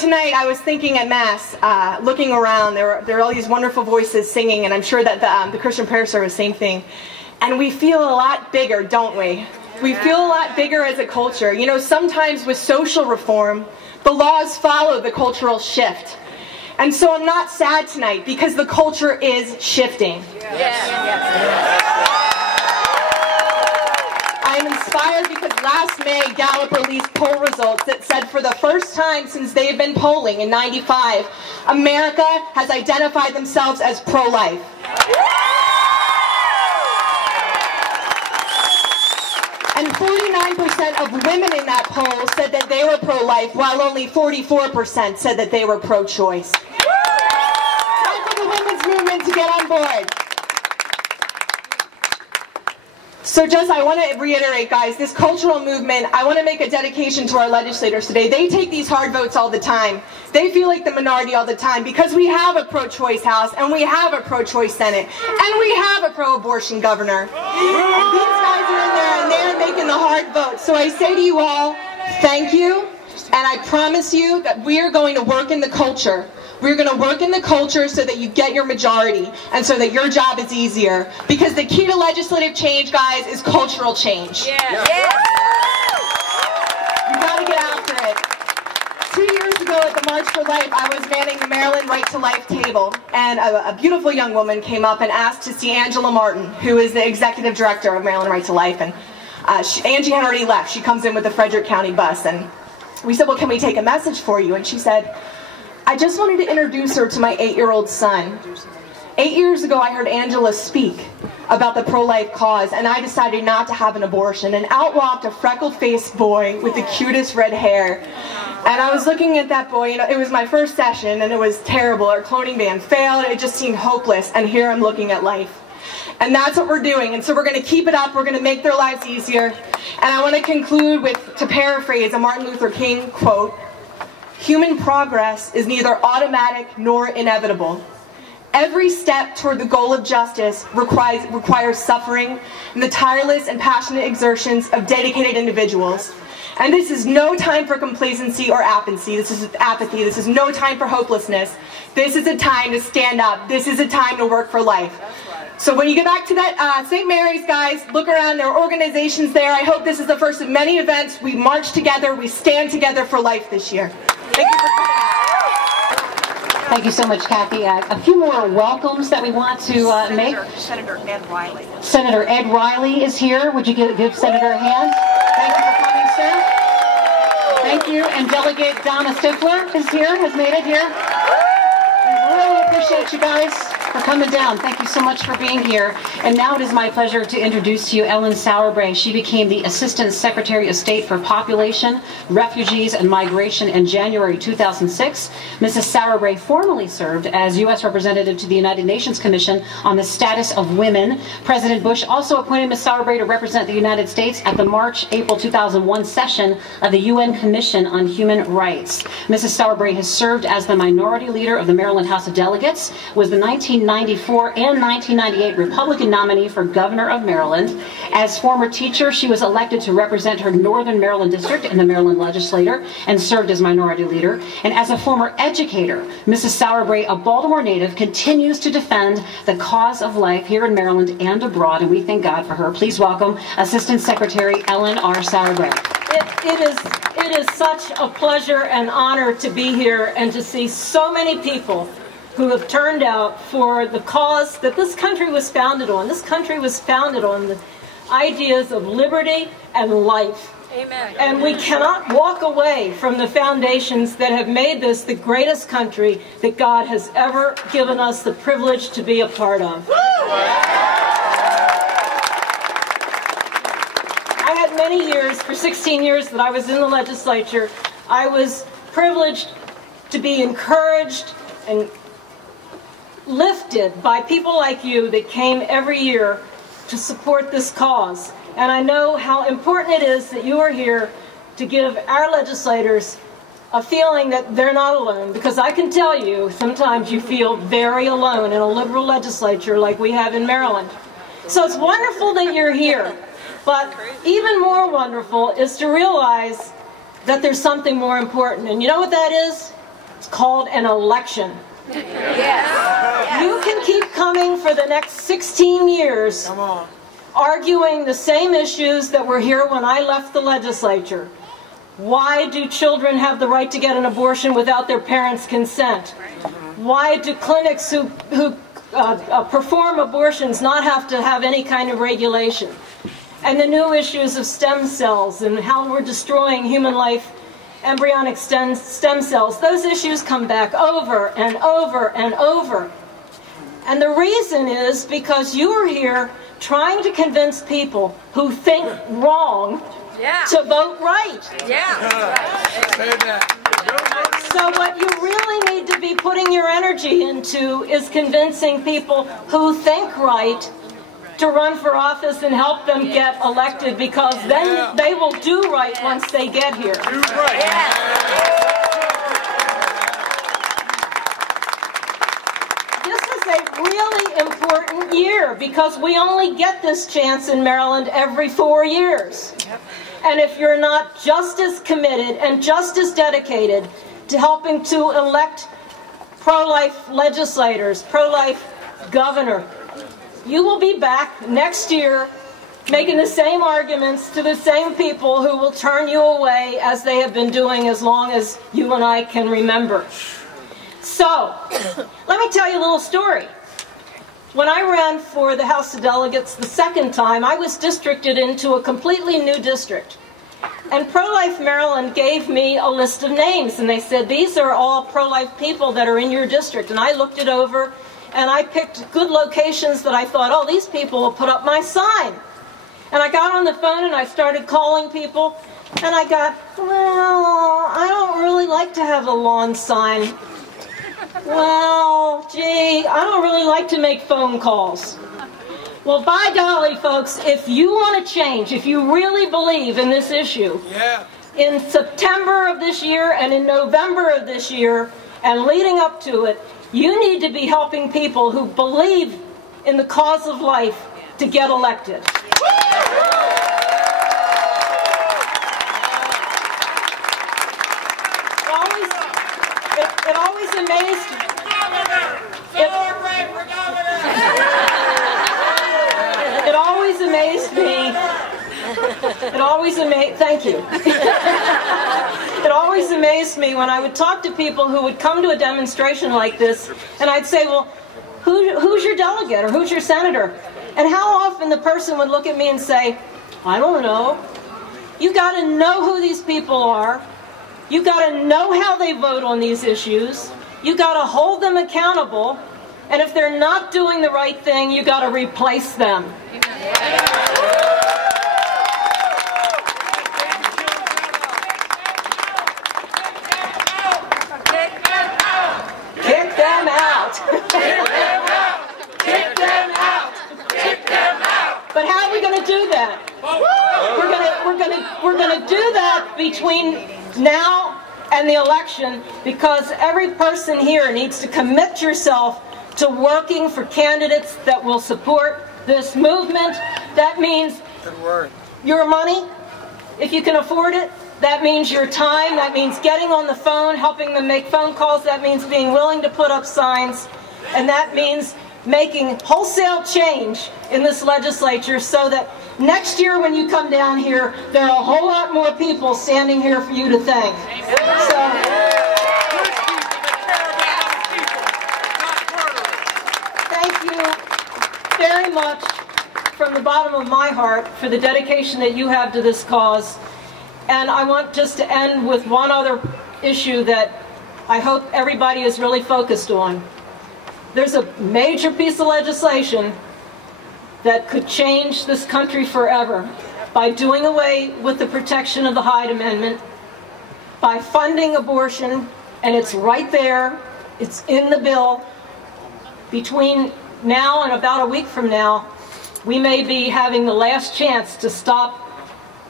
Tonight I was thinking at Mass, looking around, there are all these wonderful voices singing, and I'm sure that the Christian prayer service, same thing. And we feel a lot bigger, don't we? We feel a lot bigger as a culture. You know, sometimes with social reform, the laws follow the cultural shift. And so I'm not sad tonight because the culture is shifting. I'm inspired because last May Gallup released poll results that said for the first time since they've been polling in '95, America has identified themselves as pro-life. And 49% of women in that poll said that they were pro-life, while only 44% said that they were pro-choice. Time for the women's movement to get on board. So I want to reiterate, guys, this cultural movement, I want to make a dedication to our legislators today. They take these hard votes all the time. They feel like the minority all the time because we have a pro-choice House, and we have a pro-choice Senate, and we have a pro-abortion governor. And these guys are in there, and they're making the hard votes. So I say to you all, thank you, and I promise you that we are going to work in the culture. We're going to work in the culture so that you get your majority and so that your job is easier. Because the key to legislative change, guys, is cultural change. Yeah. You got to get after it. 2 years ago at the March for Life, I was manning the Maryland Right to Life table, and a beautiful young woman came up and asked to see Angela Martin, who is the executive director of Maryland Right to Life. And Angie had already left. She comes in with the Frederick County bus, and we said, well, can we take a message for you? And she said, I just wanted to introduce her to my 8-year-old son. 8 years ago, I heard Angela speak about the pro-life cause, and I decided not to have an abortion. And out walked a freckled-faced boy with the cutest red hair. And I was looking at that boy, you know, it was my first session, and it was terrible. Our cloning ban failed, it just seemed hopeless, and here I'm looking at life. And that's what we're doing, and so we're going to keep it up, we're going to make their lives easier. And I want to conclude with, to paraphrase a Martin Luther King quote, human progress is neither automatic nor inevitable. Every step toward the goal of justice requires suffering and the tireless and passionate exertions of dedicated individuals. And this is no time for complacency or apathy. This is no time for hopelessness. This is a time to stand up. This is a time to work for life. So when you get back to that St. Mary's, guys, look around. There are organizations there. I hope this is the first of many events. We march together. We stand together for life this year. Thank you for coming out. Thank you so much, Cathy. A few more welcomes that we want to make. Senator Ed Riley. Senator Ed Riley is here. Would you give Senator a hand? Thank you for coming, sir. Thank you. And Delegate Donna Stifler is here, has made it here. We really appreciate you guys for coming down. Thank you so much for being here. And now it is my pleasure to introduce to you Ellen Sauerbrey. She became the Assistant Secretary of State for Population, Refugees, and Migration in January 2006. Mrs. Sauerbrey formerly served as U.S. Representative to the United Nations Commission on the Status of Women. President Bush also appointed Ms. Sauerbrey to represent the United States at the March-April 2001 session of the UN Commission on Human Rights. Mrs. Sauerbrey has served as the minority leader of the Maryland House of Delegates, was the 1994 and 1998 Republican nominee for governor of Maryland. As former teacher, she was elected to represent her Northern Maryland district in the Maryland legislature and served as minority leader. And as a former educator, Mrs. Sauerbrey, a Baltimore native, continues to defend the cause of life here in Maryland and abroad, and we thank God for her. Please welcome Assistant Secretary Ellen R. Sauerbrey. It is such a pleasure and honor to be here and to see so many people who have turned out for the cause that this country was founded on. This country was founded on the ideas of liberty and life. Amen. And we cannot walk away from the foundations that have made this the greatest country that God has ever given us the privilege to be a part of. I had many years, for 16 years that I was in the legislature, I was privileged to be encouraged and lifted by people like you that came every year to support this cause. And I know how important it is that you are here to give our legislators a feeling that they're not alone, because I can tell you sometimes you feel very alone in a liberal legislature like we have in Maryland. So it's wonderful that you're here, but even more wonderful is to realize that there's something more important. And you know what that is? called an election. Yes. You can keep coming for the next 16 years, arguing the same issues that were here when I left the legislature. Why do children have the right to get an abortion without their parents' consent? Why do clinics who perform abortions not have to have any kind of regulation? And the new issues of stem cells and how we're destroying human life, embryonic stem cells. Those issues come back over and over and over. And the reason is because you are here trying to convince people who think wrong to vote right. So what you really need to be putting your energy into is convincing people who think right to run for office and help them get elected, because then they will do right once they get here. Do right. This is a really important year because we only get this chance in Maryland every 4 years. And if you're not just as committed and just as dedicated to helping to elect pro-life legislators, pro-life governor, you will be back next year making the same arguments to the same people who will turn you away as they have been doing as long as you and I can remember. So, let me tell you a little story. When I ran for the House of Delegates the second time, I was districted into a completely new district. And Pro-Life Maryland gave me a list of names, and they said, these are all pro-life people that are in your district. And I looked it over, and I picked good locations that I thought, oh, these people will put up my sign. And I got on the phone and I started calling people, and I got, well, I don't really like to have a lawn sign. Well, gee, I don't really like to make phone calls. Well, by golly, folks, if you want to change, if you really believe in this issue, in September of this year and in November of this year and leading up to it, you need to be helping people who believe in the cause of life to get elected. It always amazed me. It always amazed me. Thank you. It always amazed me when I would talk to people who would come to a demonstration like this, and I'd say, well, who's your delegate or who's your senator? And how often the person would look at me and say, I don't know. You got to know who these people are. You got to know how they vote on these issues. You got to hold them accountable. And if they're not doing the right thing, you got to replace them. Kick them out. Kick them out. Kick them out. But how are we going to do that? We're going to do that between now and the election, because every person here needs to commit yourself to working for candidates that will support this movement. That means your money, if you can afford it. That means your time. That means getting on the phone, helping them make phone calls. That means being willing to put up signs. And that means making wholesale change in this legislature so that next year when you come down here, there are a whole lot more people standing here for you to thank. So, thank you very much from the bottom of my heart for the dedication that you have to this cause. And I want just to end with one other issue that I hope everybody is really focused on. There's a major piece of legislation that could change this country forever by doing away with the protection of the Hyde Amendment, by funding abortion, and it's right there, it's in the bill. Between now and about a week from now, we may be having the last chance to stop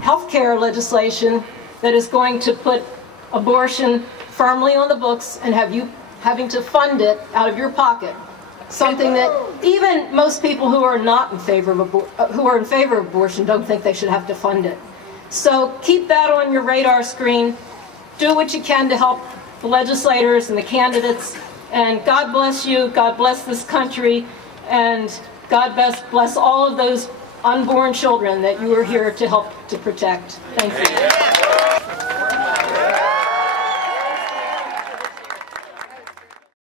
health care legislation that is going to put abortion firmly on the books and have you having to fund it out of your pocket. Something that even most people who are not in favor of abortion don't think they should have to fund it. So keep that on your radar screen. Do what you can to help the legislators and the candidates. And God bless you, God bless this country, and God bless all of those unborn children that you are here to help to protect. Thank you.